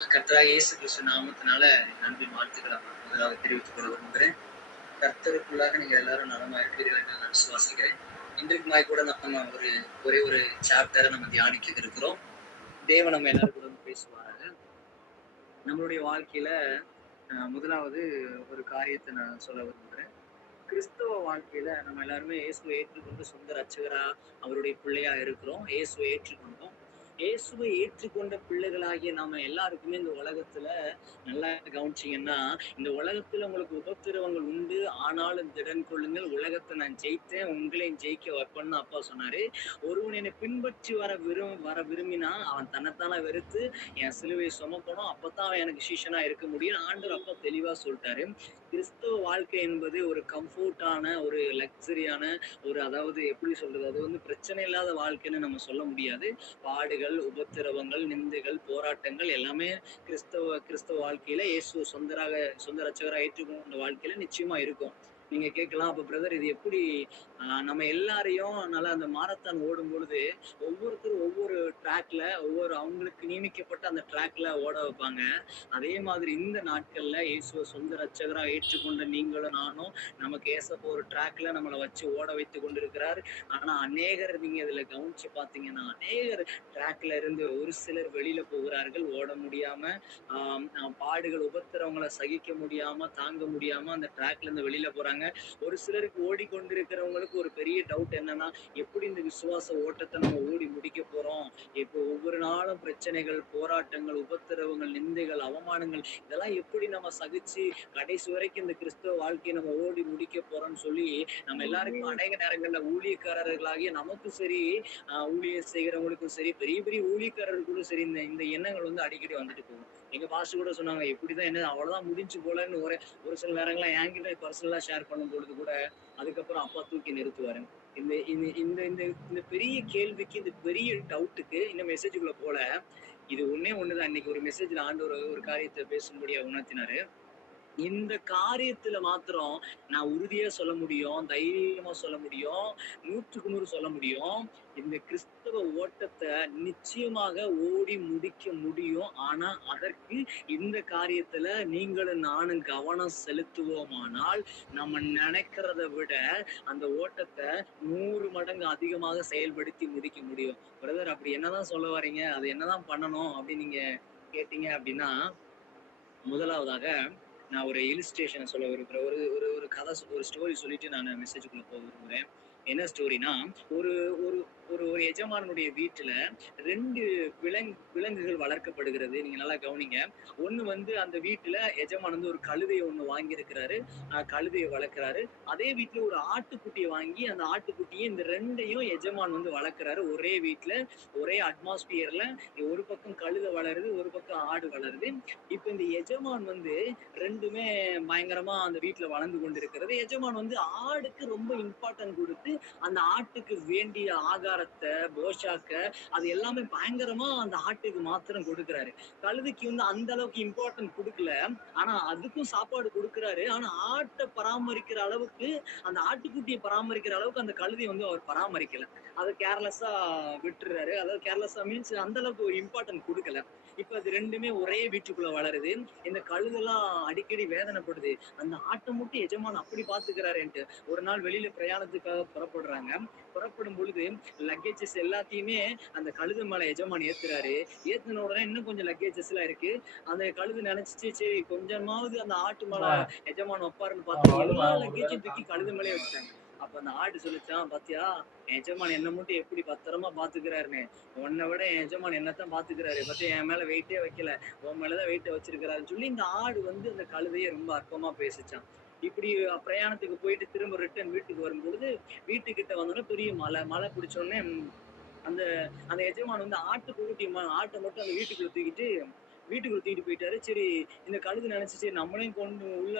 கர்த்தராகிய இயேசு கிறிஸ்து நாமத்தினால நன்றி வாழ்த்துக்களை முதலாவது தெரிவித்துக் கொள்ள விரும்புகிறேன். கர்த்தருக்குள்ளாக நீங்க எல்லாரும் நலமா இருக்கிறீர்கள் என்று நான் விசுவாசிக்கிறேன். இன்றைக்குமாய் கூட நம்ம ஒரே ஒரு சாப்டரை நம்ம தியானிக்க இருக்கிறோம். தேவன் நம்ம எல்லாரும் கூட பேசுவாராக. நம்மளுடைய வாழ்க்கையில முதலாவது ஒரு காரியத்தை நான் சொல்ல விரும்புகிறேன். கிறிஸ்தவ வாழ்க்கையில நம்ம எல்லாருமே இயேசுவை ஏற்றுக்கொண்டு சொந்த ரட்சகரா அவருடைய பிள்ளையா இருக்கிறோம். இயேசுவை ஏற்றுக்கொண்டோம். இயேசுவை ஏற்றுக்கொண்ட பிள்ளைகளாகிய நாம எல்லாருக்குமே இந்த உலகத்துல நல்லா கவனிச்சீங்கன்னா, இந்த உலகத்துல உங்களுக்கு உபத்திரவங்கள் உண்டு. ஆனாலும் திடன் கொள்ளுங்கள். உலகத்தை நான் ஜெயித்தேன். உங்களையும் ஜெயிக்க வைப்பேன்னு அப்பா சொன்னாரு. ஒருவன் என்னை பின்பற்றி வர விரும்பினா அவன் தன்னைத்தானே வெறுத்து என் சிலுவையை சுமக்கணும். அப்பதான் அவன் எனக்கு சீஷனா இருக்க முடியும். ஆண்டவர் அப்பா தெளிவா சொல்லிட்டாரு. கிறிஸ்தவ வாழ்க்கை என்பது ஒரு கம்ஃபோர்ட்டான, ஒரு லக்ஸரியான, அதாவது எப்படி சொல்றது? அது பிரச்சனை இல்லாத வாழ்க்கைன்னு நம்ம சொல்ல முடியாது. பாடுகள், உபத்திரவங்கள், நிந்தைகள், போராட்டங்கள் எல்லாமே கிறிஸ்தவ வாழ்க்கையில சொந்த ரட்சகரா ஏற்றுக்கொண்ட வாழ்க்கையில நிச்சயமா இருக்கும். நீங்க கேட்கலாம், அப்ப பிரதர் இது எப்படி நம்ம எல்லாரையும் நல்லா அந்த மாரத்தான் ஓடும் பொழுது ஒவ்வொருத்தரும் ஒவ்வொரு ட்ராக்ல அவங்களுக்கு நியமிக்கப்பட்ட அந்த ட்ராக்ல ஓட வைப்பாங்க. அதே மாதிரி இந்த நாட்கள்ல இயேசுவை சொந்த ரட்சகரா ஏற்றுக்கொண்ட நீங்களும் நானும் நமக்கு ஏசப்ப ஒரு ட்ராக்ல நம்மளை வச்சு ஓட வைத்து கொண்டிருக்கிறார். ஆனா அநேகர் நீங்க இதுல கவனிச்சு பாத்தீங்கன்னா, அநேகர் ட்ராக்ல இருந்து ஒரு சிலர் வெளியில போகிறார்கள். ஓட முடியாம பாடுகள் உபத்திரவங்களை சகிக்க முடியாம தாங்க முடியாம அந்த ட்ராக்ல இருந்து வெளியில போறாங்க. ஒரு சிலருக்கு ஓடிக்கொண்டிருக்கிறவங்களுக்கு ஒரு பெரிய டவுட் என்னன்னா, எப்படி இந்த விசுவாச ஓட்டத்தை நம்ம ஓடி முடிக்க போறோம்? இப்போ ஒவ்வொரு நாளும் பிரச்சனைகள், போராட்டங்கள், உபத்திரவங்கள், நிந்தைகள், அவமானங்கள் இதெல்லாம் எப்படி நம்ம சகிச்சு கடைசி வரைக்கும் இந்த கிறிஸ்தவ வாழ்க்கையை நம்ம ஓடி முடிக்க போறோம்னு சொல்லி நம்ம எல்லாருக்கும் அநேக நேரங்கள்ல ஊழியக்காரர்களாகிய நமக்கும் சரி, ஊழியர் செய்கிறவங்களுக்கும் சரி, பெரிய பெரிய ஊழியக்காரர்களுக்கும் சரி இந்த இந்த எண்ணங்கள் அடிக்கடி வந்துட்டு போகும். எங்க பாஸ்டர் கூட சொன்னாங்க, எப்படிதான் என்ன அவ்வளவுதான் முடிஞ்சு போலன்னு ஒரு சில நேரங்கள்லாம் என்கிட்ட பர்சனலா ஷேர் பண்ணும் பொழுது கூட அதுக்கப்புறம் அப்பா தூக்கி நிறுத்துவாரு. இந்த இந்த இந்த இந்த இந்த பெரிய கேள்விக்கு, இந்த பெரிய டவுட்டுக்கு இன்னும் மெசேஜுக்குள்ள போல, இது ஒண்ணே ஒண்ணுதான். இன்னைக்கு ஒரு மெசேஜ்ல ஆண்டவர் ஒரு காரியத்தை பேசும்படியா உணர்த்தினாரு. இந்த காரியத்துல மாத்திரம் நான் உறுதியா சொல்ல முடியும், தைரியமா சொல்ல முடியும், 100க்கு 100 சொல்ல முடியும். இந்த கிறிஸ்தவ ஓட்டத்தை நிச்சயமாக ஓடி முடிக்க முடியும். ஆனா அதற்கு இந்த காரியத்துல நீங்களும் நானும் கவனம் செலுத்துவோமானால் நம்ம நினைக்கிறத விட அந்த ஓட்டத்தை 100 மடங்கு அதிகமாக செயல்படுத்தி முடிக்க முடியும். பிரதர், அப்படி என்னதான் சொல்ல வரீங்க? அது என்னதான் பண்ணணும் அப்படின்னு நீங்க கேட்டீங்க அப்படின்னா, முதலாவதாக நான் ஒரு இலிஸ்ட்ரேஷனை சொல்ல விரும்புறேன். ஒரு ஒரு ஒரு கதை, ஒரு ஸ்டோரி சொல்லிட்டு நான் மெசேஜுக்குள்ள போக விரும்புறேன். என்ன ஸ்டோரினா, ஒரு ஒரு ஒரு ஒரு எஜமானனுடைய வீட்டுல 2 விலங்குகள் வளர்க்கப்படுகிறது. நீங்க நல்லா கவனிங்க. ஒண்ணு அந்த வீட்டுல எஜமான் ஒரு கழுதையை ஒண்ணு வாங்கி இருக்கிறாரு. கழுதையை வளர்க்கிறாரு. அதே வீட்டுல ஒரு ஆட்டுக்குட்டியை வாங்கி அந்த ஆட்டுக்குட்டியை இந்த 2யும் எஜமான் வளர்க்கிறாரு. ஒரே வீட்டுல, ஒரே அட்மாஸ்பியர்ல. ஒரு பக்கம் கழுதை வளருது, ஒரு பக்கம் ஆடு வளருது. இப்ப இந்த எஜமான் 2மே பயங்கரமா அந்த வீட்டுல வளர்ந்து கொண்டிருக்கிறது. எஜமான் ஆடுக்கு ரொம்ப இம்பார்ட்டன்ட் கொடுத்து அந்த ஆட்டுக்கு வேண்டிய ஆகாரத்தை, போஷாக்க, அது எல்லாமே பயங்கரமா அந்த ஆட்டுக்கு மாத்திரம் கொடுக்கிறாரு. கழுதைக்கு அந்த அளவுக்கு இம்பார்ட்டன்ட் கொடுக்கல. ஆனா அதுக்கும் சாப்பாடு கொடுக்கிறாரு. ஆனா ஆட்டை பராமரிக்கிற அளவுக்கு, அந்த ஆட்டுக்குட்டியை பராமரிக்கிற அளவுக்கு அந்த கழுதையை அவர் பராமரிக்கல. அதை கேர்லெஸ்ஸா விட்டுறாரு. அதாவது கேர்லெஸ்ஸா மீன்ஸ் அந்த அளவுக்கு ஒரு இம்பார்ட்டன்ட் கொடுக்கல. இப்ப அது 2மே ஒரே வீட்டுக்குள்ள வளருது. இந்த கழுதெல்லாம் அடிக்கடி வேதனைப்படுது. அந்த ஆட்டை மட்டும் எஜமான் அப்படி பாத்துக்கிறாருன்ட்டு. ஒரு நாள் வெளியில பிரயாணத்துக்காக புறப்படுறாங்க. புறப்படும் பொழுது லக்கேஜஸ் எல்லாத்தையுமே அந்த கழுதை மேல எஜமான் ஏத்துறாரு. ஏத்துன உடனே இன்னும் கொஞ்சம் லக்கேஜஸ் எல்லாம் இருக்கு. அந்த கழுது நினைச்சிச்சு, சரி கொஞ்சமாவது அந்த ஆட்டு மேல எஜமான் வைப்பாருன்னு பார்த்தா எல்லா லக்கேஜும் தூக்கி கழுது மேலே வச்சுட்டாங்க. அப்ப அந்த ஆடு சொல்லிச்சான், பாத்தியா எஜமான் என்ன மட்டும் எப்படி பத்திரமா பாத்துக்கிறாருன்னு. உன்னை விட என் எஜமான் என்னத்தான் பாத்துக்கிறாரு. பத்தி என் மேல வெயிட்டே வைக்கல, உன் மேலதான் வெயிட்ட வச்சிருக்கிறாருன்னு சொல்லி இந்த ஆடு அந்த கழுதையை ரொம்ப அற்பமா பேசிச்சான். இப்படி பிரயாணத்துக்கு போயிட்டு திரும்ப ரிட்டர்ன் வீட்டுக்கு வரும்பொழுது, வீட்டுக்கிட்ட வந்தோடனே பெரிய மழை பிடிச்ச உடனே அந்த அந்த எஜமான் ஆட்டை மட்டும் அந்த வீட்டுக்குள்ள தூக்கிட்டு போயிட்டாரு. சரி, இந்த கழுது நினைச்சு சரி நம்மளையும் கொண்டு உள்ள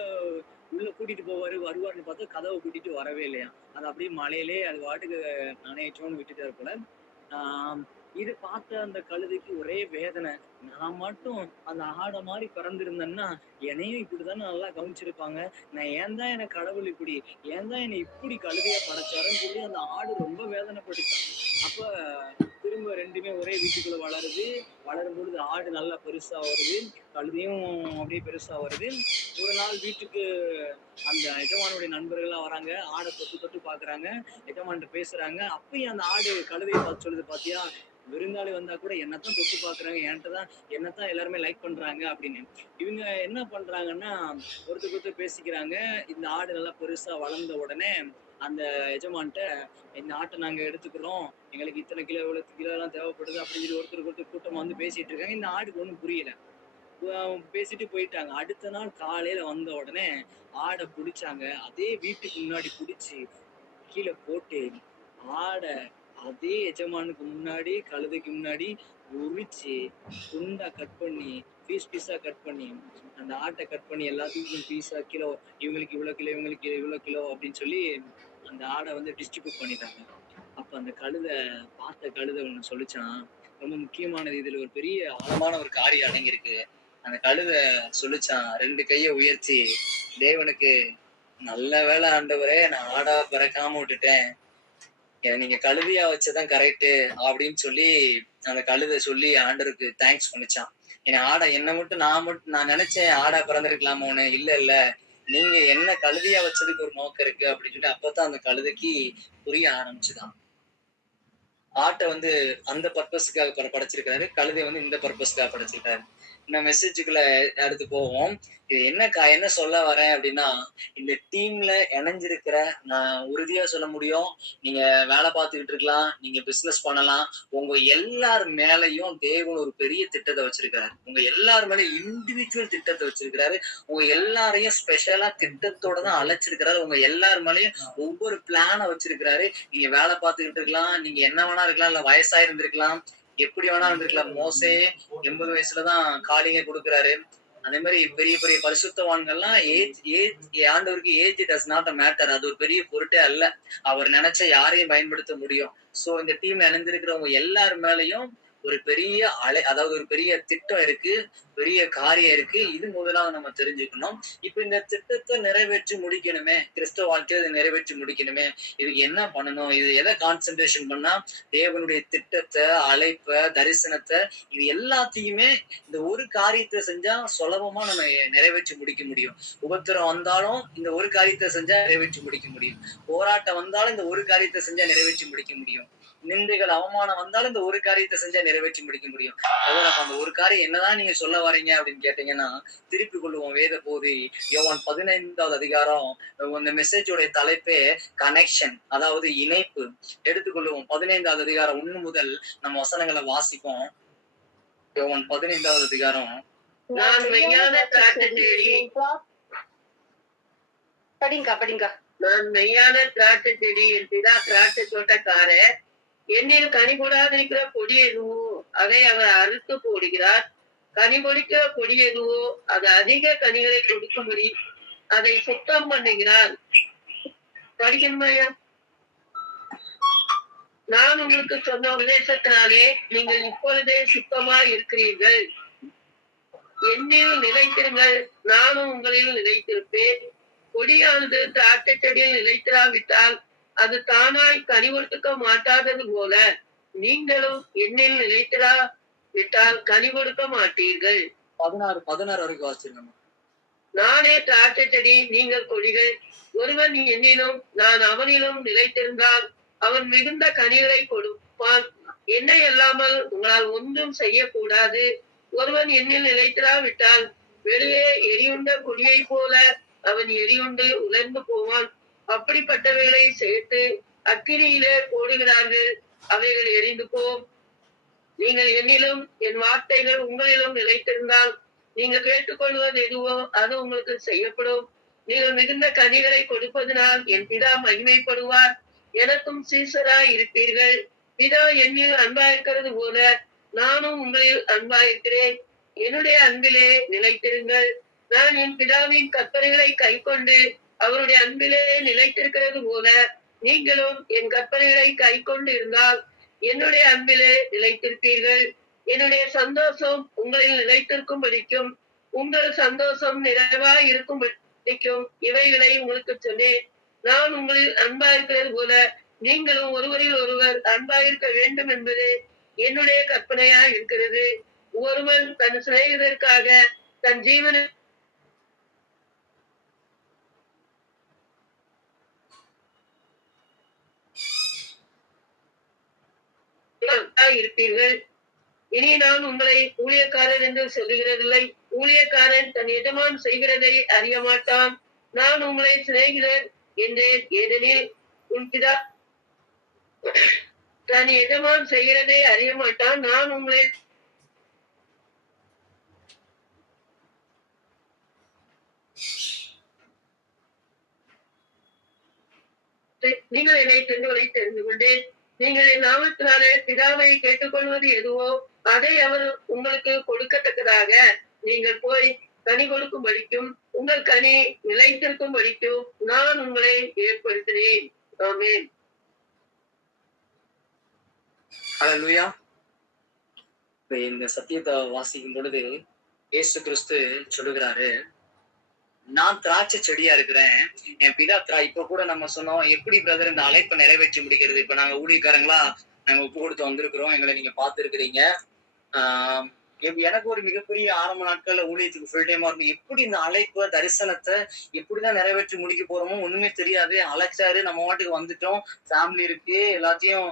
கூட்டிட்டு வருவாருன்னு பார்த்தா கதவை கூட்டிட்டு வரவே இல்லையா. அது அப்படியே மழையிலே அது பாட்டுக்கு நனையச்சோன்னு விட்டுட்டாரு போல. ஆஹ் இது பார்த்த அந்த கழுதைக்கு ஒரே வேதனை. நான் மட்டும் அந்த ஆடை மாதிரி பிறந்திருந்தேன்னா என்னையும் இப்படித்தானே நல்லா கவனிச்சிருப்பாங்க. நான் ஏன் தான் எனக்கு கடவுள் இப்படி, ஏன் தான் என்னை இப்படி கழுதையா படைச்சாருன்னு சொல்லி அந்த ஆடு ரொம்ப வேதனைப்பட்டுச்சான். அப்ப குடும்பம் 2மே ஒரே வீட்டுக்குள்ள வளருது. வளரும்பொழுது ஆடு நல்லா பெருசா வருது. கழுதையும் அப்படியே பெருசா வருது. ஒரு நாள் வீட்டுக்கு அந்த எஜமானுடைய நண்பர்கள்லாம் வராங்க. ஆட தொட்டு தொட்டு பார்க்குறாங்க. எஜமான்ட்ட பேசுறாங்க. அப்பயும் அந்த ஆடு கழுதைய பார்த்து சொல்லுது, "பாத்தியா, விருந்தாளி வந்தா கூட என்னத்தான் தொட்டு பார்க்குறாங்க. என்னத்தான் எல்லாருமே லைக் பண்றாங்க" அப்படின்னு. இவங்க என்ன பண்றாங்கன்னா, ஒருத்தருக்கு ஒருத்தர் பேசிக்கிறாங்க. இந்த ஆடு நல்லா பெருசா வளர்ந்த உடனே அந்த எஜமான்ட்ட, "இந்த ஆட்ட நாங்க எடுத்துக்கிறோம். எங்களுக்கு இத்தனை கிலோ, இவ்வளவு கிலோலாம் தேவைப்படுது" அப்படின்னு சொல்லி ஒருத்தருக்கு ஒருத்தர் கூட்டமா வந்து பேசிட்டு இருக்காங்க. இந்த ஆடுக்கு ஒண்ணும் புரியல. பேசிட்டு போயிட்டாங்க. அடுத்த நாள் காலையில வந்த உடனே ஆட புடிச்சாங்க. அதே வீட்டுக்கு முன்னாடி புடிச்சு கீழ போட்டு, ஆட அதே எஜமானுக்கு முன்னாடி, கழுதைக்கு முன்னாடி உரிச்சு, துண்டா கட் பண்ணி, பீஸா கட் பண்ணி, அந்த ஆட்ட கட் பண்ணி எல்லாத்துக்கும் பீஸா கிலோ, இவங்களுக்கு இவ்வளோ கிலோ, இவங்களுக்கு இவ்வளோ கிலோ அப்படின்னு சொல்லி அந்த ஆட வந்து டிஸ்ட்ரிபியூட் பண்ணிட்டாங்க. அப்ப அந்த பார்த்த கழுதை ஒண்ணு சொல்லுச்சாம், ரொம்ப முக்கியமானது. இதுல ஒரு பெரிய ஆழமான ஒரு காரியம் அடங்கியிருக்கு. அந்த கழுதை சொல்லுச்சாம், 2 கைய உயர்த்தி, தேவனுக்கு, "நல்ல வேளை ஆண்டவரே, நான் ஆடா பிறக்காம விட்டுட்டேன். என்ன நீங்க கழுதையா வச்சதான் கரெக்ட்டு" அப்படின்னு சொல்லி அந்த கழுதை சொல்லி ஆண்டவருக்கு தேங்க்ஸ் பண்ணுச்சாம். என்ன மட்டும் நான் நினைச்சேன் ஆடா பிறந்திருக்கலாமோன்னு. இல்ல, இல்ல. நீங்க என்ன கழுதையா வச்சதுக்கு ஒரு நோக்கம் இருக்கு அப்படின்னு சொல்லி அப்பதான் அந்த கழுதைக்கு புரிய ஆரம்பிச்சுதாம். ஆட்ட வந்து அந்த பர்ப்பஸ்க்காக படைச்சிருக்காரு. கழுதைய வந்து இந்த பர்ப்பஸ்க்காக படைச்சிருக்காரு. இந்த மெசேஜுக்குள்ள அடுத்து போவோம். இது என்ன சொல்ல வரேன் அப்படின்னா, இந்த டீம்ல இணைஞ்சிருக்கிற, நான் உறுதியா சொல்ல முடியும். நீங்க வேலை பார்த்துக்கிட்டு இருக்கலாம். நீங்க பிசினஸ் பண்ணலாம். உங்க எல்லார் மேலயும் தேவன் ஒரு பெரிய திட்டத்த வச்சிருக்காரு. உங்க எல்லார் மேலயும் இண்டிவிஜுவல் திட்டத்த வச்சிருக்கிறாரு. உங்க எல்லாரையும் ஸ்பெஷலா திட்டத்தோட தான் அழைச்சிருக்கிறாரு. உங்க எல்லார் மேலயும் ஒவ்வொரு பிளான வச்சிருக்கிறாரு. நீங்க வேலை பார்த்துக்கிட்டு இருக்கலாம். நீங்க என்ன வேணா இருக்கலாம். இல்ல வயசா இருந்திருக்கலாம். எப்படி வேணா இருந்திருக்கலாம். மோசே 80 வயசுலதான் காலிங்க கொடுக்கிறாரு. அதே மாதிரி பெரிய பெரிய பரிசுத்தவான்கள்லாம் ஆண்டவருக்கு age does not a matter. அது ஒரு பெரிய பொருட்டே அல்ல. அவர் நினைச்ச யாரையும் பயன்படுத்த முடியும். சோ இந்த டீம்ல இணைந்திருக்கிறவங்க எல்லார் மேலயும் ஒரு பெரிய அதாவது ஒரு பெரிய திட்டம் இருக்கு. பெரிய காரியம் இருக்கு. இது முதலாவது நம்ம தெரிஞ்சுக்கணும். இப்ப இந்த திட்டத்தை நிறைவேற்றி முடிக்கணுமே, கிறிஸ்தவ வாழ்க்கையை அதை நிறைவேற்றி முடிக்கணுமே, இதுக்கு என்ன பண்ணணும்? இது எதை கான்சென்ட்ரேஷன் பண்ணா தேவனுடைய திட்டத்தை, அழைப்ப, தரிசனத்தை, இது எல்லாத்தையுமே இந்த ஒரு காரியத்தை செஞ்சா சுலபமா நம்ம நிறைவேற்றி முடிக்க முடியும். உபத்திரம் வந்தாலும் இந்த ஒரு காரியத்தை செஞ்சா நிறைவேற்றி முடிக்க முடியும். போராட்டம் வந்தாலும் இந்த ஒரு காரியத்தை செஞ்சா நிறைவேற்றி முடிக்க முடியும். நிந்தைகள், அவமானம் வந்தாலும் இந்த ஒரு காரியத்தை செஞ்சா நிறைவேற்றி முடிக்க முடியும். அதாவது அந்த ஒரு காரியம் என்னதான் நீங்க சொல்ல வரீங்க அப்படின்னு கேட்டீங்கன்னா, திருப்பி கொள்ளுவோம் வேத போதி யோவான் 15வது அதிகாரம். இந்த மெசேஜோட தலைப்பே கனெக்ஷன், அதாவது இணைப்பு. எடுத்துக்கொள்ளுவோம் 15வது அதிகாரம் 1 முதல் நம்ம வசனங்களை வாசிப்போம். யோவான் 15வது அதிகாரம். நான் மெய்யான திராட்சை செடி. படிங்க. நான் மெய்யான திராட்சை செடி, என் பிதா திராட்சை தோட்டக்காரர். என்னில் கனி கொடாதிருக்கிற கொடி எதுவோ அதை அவர் அறுத்து போடுகிறார். கனி கொடுக்கிற கொடி எதுவோ அது அதிக கனிகளை கொடுக்கும்படி அதை சுத்தம் பண்ணுகிறார். படிக்கணுமையா? நான் உங்களுக்கு சொன்ன உபதேசத்தினாலே நீங்கள் இப்பொழுதே சுத்தமா இருக்கிறீர்கள். என்னில் நிலைத்திருங்கள், நானும் உங்களில் நிலைத்திருப்பேன். கொடியானது திராட்சை செடியில் நிலைத்திராவிட்டால் அது தானாய் கனி கொடுக்க மாட்டாதது போல நீங்களும் என்னில் நிலைத்திராவிட்டால் கனி கொடுக்க மாட்டீர்கள். 16 வரைக்கும் வாசிச்சிருக்கணும். நானே திராட்சை செடி, நீங்கள் கொடிகள். ஒருவன் என்னிலும் நான் அவனிலும் நிலைத்திருந்தால் அவன் மிகுந்த கனிகளை கொடுப்பான். என்னை அல்லாமல் உங்களால் ஒன்றும் செய்யக்கூடாது. ஒருவன் என்னில் நிலைத்திராவிட்டால் வெளியே எரியுண்ட கொடியை போல அவன் எரியுண்டு உலர்ந்து போவான். அப்படிப்பட்டவைகளை சேர்த்து அக்கினியிலே போடுகிறார்கள், அவைகள் எரிந்து போம். நீங்கள் என்னிலும் என் வார்த்தைகள் உங்களிலும் நிலைத்திருந்தால் நீங்கள் கேட்டுக்கொள்வது எதுவோ அது உங்களுக்கு செய்யப்படும். நீங்கள் மிகுந்த கனிகளை கொடுப்பதனால் என் பிதா மகிமைப்படுவார். எனக்கும் சீசராய் இருப்பீர்கள். பிதா என்னில் அன்பாயிருக்கிறது போல நானும் உங்களில் அன்பாயிருக்கிறேன். என்னுடைய அன்பிலே நிலைத்திருங்கள். நான் என் பிதாவின் கற்பனைகளை கைக்கொண்டு அவருடைய அன்பிலே நிலைத்திருக்கிறது போல நீங்களும் என் கற்பனைகளை கைக்கொண்டு இருந்தால் என்னுடைய அன்பிலே நிலைத்திருப்பீர்கள். என்னுடைய சந்தோஷம் உங்களில் நிலைத்திருக்கும்படிக்கும் உங்கள் சந்தோஷம் நிறைவாய் இருக்கும்படிக்கும் இவைகளை உங்களுக்கு சொன்னேன். நான் உங்களில் அன்பாயிருக்கிறது போல நீங்களும் ஒருவரில் ஒருவர் அன்பாயிருக்க வேண்டும் என்பதே என்னுடைய கற்பனையா இருக்கிறது. ஒருவன் தன் சிநேகிதருக்காக தன் ஜீவனை இருப்பீர்கள். இனி நான் உங்களை ஊழியக்காரர் என்று சொல்லுகிறதில்லை. ஊழியக்காரன் தன் எஜமான் செய்கிறதை அறிய மாட்டான். நான் உங்களை சிநேகிதர் என்றேன். ஏனெனில் உன் பிதா தன் எஜமான் செய்கிறதை அறிய மாட்டான். நான் உங்களை நீங்கள் என்னை தெரிந்து கொண்டேன். நீங்கள் என் நாமத்தினாலே பிதாவை கேட்டுக்கொள்வது எதுவோ அதை அவர் உங்களுக்கு கொடுக்கத்தக்கதாக நீங்கள் போய் கனி கொடுக்கும்படிக்கும் உங்கள் கனி நிலைத்திருக்கும்படிக்கும் நான் உங்களை ஏற்படுத்தினேன். ஆமென். ஹல்லேலூயா. இப்ப இந்த சத்தியத்தை வாசிக்கும் பொழுது இயேசு கிறிஸ்து சொல்லுகிறாரு, நான் திராட்சை செடியா இருக்கிறேன், என் பிதா இப்ப கூட நம்ம சொன்னோம், எப்படி பிரதர் இந்த அழைப்பை நிறைவேற்றி முடிக்கிறது? இப்ப நாங்க ஊழியக்காரங்களா நாங்க ஒப்பு கொடுத்து வந்திருக்கிறோம், எங்களை நீங்க பார்த்திருக்கிறீங்க. ஆஹ் எனக்கு ஒரு மிகப்பெரிய ஆரம்ப நாட்கள்ல ஊழியத்துக்கு ஃபுல் டைமா இருந்து எப்படி இந்த அழைப்பு தரிசனத்தை எப்படிதான் நிறைவேற்றி முடிக்க போறோமோ ஒண்ணுமே தெரியாது. அழைச்சாரு, நம்ம வாட்டுக்கு வந்துட்டோம், ஃபேமிலி இருக்கு, எல்லாத்தையும்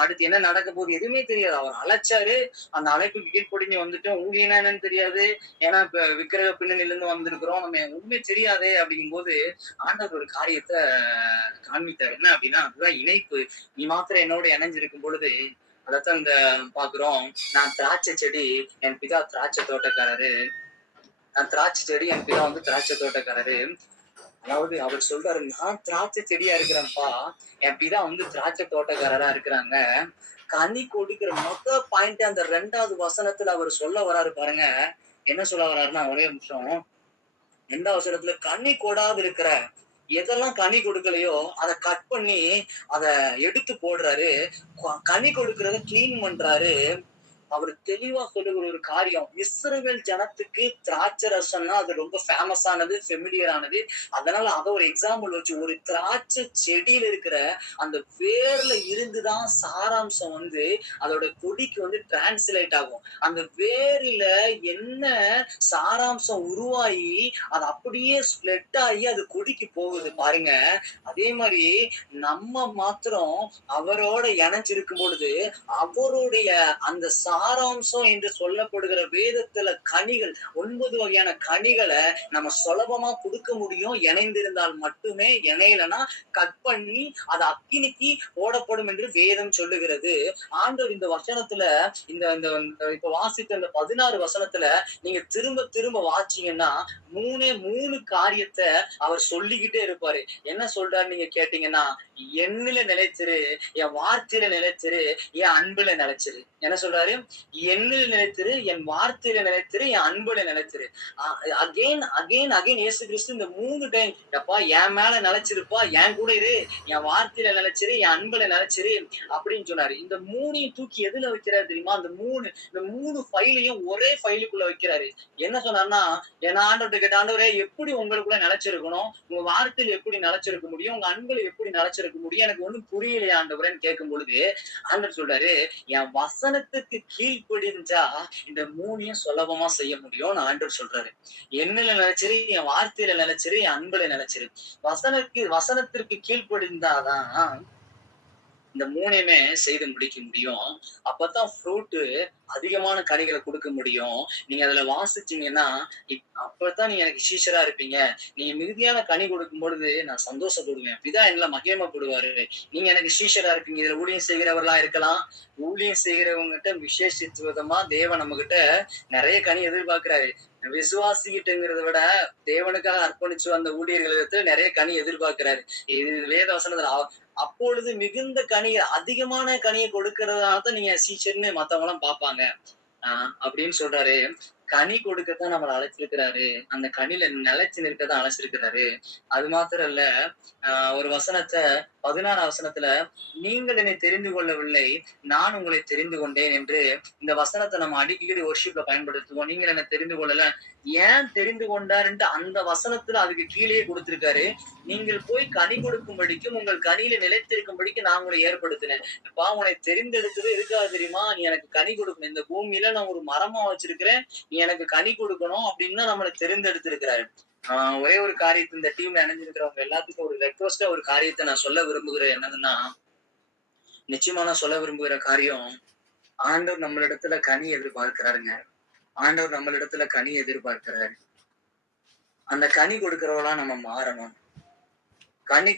அடுத்து என்ன நடக்க போகுது எதுவுமே தெரியாது. அவர் அழைச்சாரு, அந்த அழைப்புக்கு கீழ்ப்படிஞ்சு வந்துட்டோம். ஊழியனா என்னன்னு தெரியாது, ஏன்னா இப்ப விக்கிரக பின்னணியில இருந்து வந்திருக்கிறோம், நம்ம ஒண்ணுமே தெரியாதே. அப்படிங்கும் போது ஆண்டவர் ஒரு காரியத்தை காண்பித்தார். என்ன அப்படின்னா, அதுதான் இணைப்பு. நீ மாத்திரம் என்னோட இணைஞ்சிருக்கும் பொழுது அதத்தான் இந்த பாக்குறோம். நான் திராட்சை செடி, என் பிதா திராட்சை தோட்டக்காரரு. நான் திராட்சை செடி, என் பிதா திராட்சை தோட்டக்காரரு. அதாவது அவர் சொல்றாரு, நான் திராட்சை செடியா இருக்கிறேன்ப்பா, என் பிதா திராட்சை தோட்டக்காரரா இருக்கிறாங்க. கனி கொடுக்கிற பாயிண்ட் அந்த 2வது வசனத்துல அவர் சொல்ல வராரு பாருங்க. என்ன சொல்ல வர்றாருன்னா, ஒரே நிமிஷம். 2வது வசனத்துல கனி கொடாது இருக்கிற, எதெல்லாம் கனி கொடுக்கலையோ அதை கட் பண்ணி அத எடுத்து போடுறாரு. கனி கொடுக்கறத கிளீன் பண்றாரு. அவர் தெளிவா சொல்லுகிற ஒரு காரியம், இஸ்ரவேல் ஜனத்துக்கு திராட்சை ரசம்னா அது ரொம்ப ஃபேமஸ் ஆனது, ஃபெமிலியர் ஆனது. அதனால அத ஒரு எக்ஸாம்பிள் வச்சு, ஒரு திராட்சை செடியில இருக்கிற அந்த வேர்ல இருந்துதான் சாராம்சம் அதோட கொடிக்கு டிரான்ஸ்லேட் ஆகும். அந்த வேரில என்ன சாராம்சம் உருவாகி அது அப்படியே ஸ்ப்ளெட் ஆகி அது கொடிக்கு போகுது பாருங்க. அதே மாதிரி நம்ம மாத்திரம் அவரோட இணைஞ்சிருக்கும் பொழுது அவருடைய அந்த சாராம்சம் என்று சொல்லப்படுகிற வேதத்துல கனிகள் 9 வகையான கனிகளை நம்ம சுலபமா கொடுக்க முடியும், இணைந்திருந்தால் மட்டுமே. இணையலன்னா கட் பண்ணி அது அக்கினிக்கு போடப்படும் என்று வேதம் சொல்லுகிறது. ஆண்டவர் இந்த வசனத்துல இந்த இப்ப வாசித்த இந்த 16 வசனத்துல நீங்க திரும்ப திரும்ப வாசிங்கன்னா 3 காரியத்தை அவர் சொல்லிக்கிட்டே இருப்பாரு. என்ன சொல்றாரு நீங்க கேட்டீங்கன்னா, என்னில நிலைச்சிரு, என் வார்த்தையில நிலைச்சிரு, என் அன்புல நிலைச்சிரு. என்ன சொல்றாரு? என்னில நிலைத்திரு, என் வார்த்தையில நிலைத்திரு, என் அன்புல நிலைத்திரு. அகைன் அகைன் அகைன் இயேசு கிறிஸ்து இந்த 3 டைம், அப்பா என் மேல நிலைச்சிருப்பா, என் கூட இரு, என் வார்த்தையில நிலைச்சிரு, என் அன்புல நிலைச்சிரு அப்படின்னு சொன்னாரு. இந்த 3ஐயும் தூக்கி எதுல வைக்கிறாரு தெரியுமா? இந்த 3 ஃபைலையும் ஒரே ஃபைலுக்குள்ள வைக்கிறாரு. என்ன சொன்னார்னா, என் ஆண்டவர்கிட்ட கேட்ட, ஆண்டவரே எப்படி உங்களுக்குள்ள நிலைச்சிருக்கணும், உங்க வார்த்தையில எப்படி நிலைச்சிருக்க முடியும், உங்க அன்புல எப்படி நிலைச்சிருக்க முடியும், எனக்கு ஒண்ணும் புரியலையா ஆண்டவரேன்னு கேட்கும் பொழுது ஆண்டவர் சொல்றாரு, என் வசனத்துக்கு கீழ்ப்படிஞ்சா இந்த 3ஐயும் சுலபமா செய்ய முடியும்னு ஆண்டவர் சொல்றாரு. என்னில நிலைச்சிரு, என் வார்த்தையில நிலைச்சிரு, என் அன்புல நிலைச்சிரு. வசனத்திற்கு கீழ்ப்படிந்தாதான் இந்த 3ஐயுமே செய்து முடிக்க முடியும். அப்பதான் ஃப்ரூட் அதிகமான கனிகளை கொடுக்க முடியும். நீங்க அதுல வாசிச்சீங்கன்னா அப்பதான் நீங்க எனக்கு சீஷரா இருப்பீங்க. நீங்க மிகுதியான கனி கொடுக்கும் பொழுது நான் சந்தோஷப்படுவேன், பிதா என்ன மகிமைப்படுவாரு, நீங்க எனக்கு சீஷரா இருப்பீங்க. இதுல ஊழியம் செய்கிறவர்களா இருக்கலாம். ஊழியம் செய்கிறவங்க விசேஷித்த விதமா தேவன் நம்ம கிட்ட நிறைய கனி எதிர்பார்க்கிறாரு. விசுவாசிக்கிட்டுங்கிறத விட தேவனுக்காக அர்ப்பணிச்சு வந்த ஊழியர்களுக்கு நிறைய கனி எதிர்பார்க்கிறாரு. இது வேத வசனத்துல அப்பொழுது மிகுந்த கனியை, அதிகமான கனியை கொடுக்கறதுனால நீங்க சீச்சர்னு மத்தவங்க எல்லாம் பார்ப்பாங்க அப்படின்னு சொல்றாரு. கனி கொடுக்கத்தான் நம்மளை அழைச்சிருக்கிறாரு. அந்த கனியில நிலைச்சு நிற்கத்தான் அழைச்சிருக்கிறாரு. அது மாத்திரம் இல்ல, ஒரு வசனத்தை 16 வசனத்துல, நீங்கள் என்னை தெரிந்து கொள்ளவில்லை, நான் உங்களை தெரிந்து கொண்டேன் என்று இந்த வசனத்தை நம்ம அடிக்கடி ஒர்ஷிப்ல பயன்படுத்துவோம். நீங்கள் என்ன தெரிந்து கொள்ளல, ஏன் தெரிந்து கொண்டாருன்ட்டு அந்த வசனத்துல அதுக்கு கீழே கொடுத்திருக்காரு. நீங்கள் போய் கனி கொடுக்கும்படிக்கும் உங்கள் கனியில நிலைத்திருக்கும்படிக்கு நான் உங்களை ஏற்படுத்தினேன். அப்பா, உன்னை தெரிந்தெடுத்தது எதுக்காக தெரியுமா? நீ எனக்கு கனி கொடுக்கணும். இந்த பூமியில நான் ஒரு மரமா வச்சிருக்கிறேன், நீ எனக்கு கனி கொடுக்கணும் அப்படின்னு தான் நம்மளை தெரிந்தெடுத்திருக்கிறாரு. ஒரே ஒரு காரியத்தை இந்த டீம்ல இணைஞ்சிருக்கிறவங்க எல்லாத்துக்கும் ஒரு ரெக்வஸ்டா ஒரு காரியத்தை நான் சொல்ல விரும்புகிறேன். என்னதுன்னா, நிச்சயமா நான் சொல்ல விரும்புகிற காரியம், ஆண்டவர் நம்மளிடத்துல கனி எதிர்பார்க்கிறாருங்க. ஆண்டவர் நம்மளிடத்துல கனி எதிர்பார்க்கிறாரு. அந்த கனி கொடுக்கிறவளா நம்ம மாறணும்.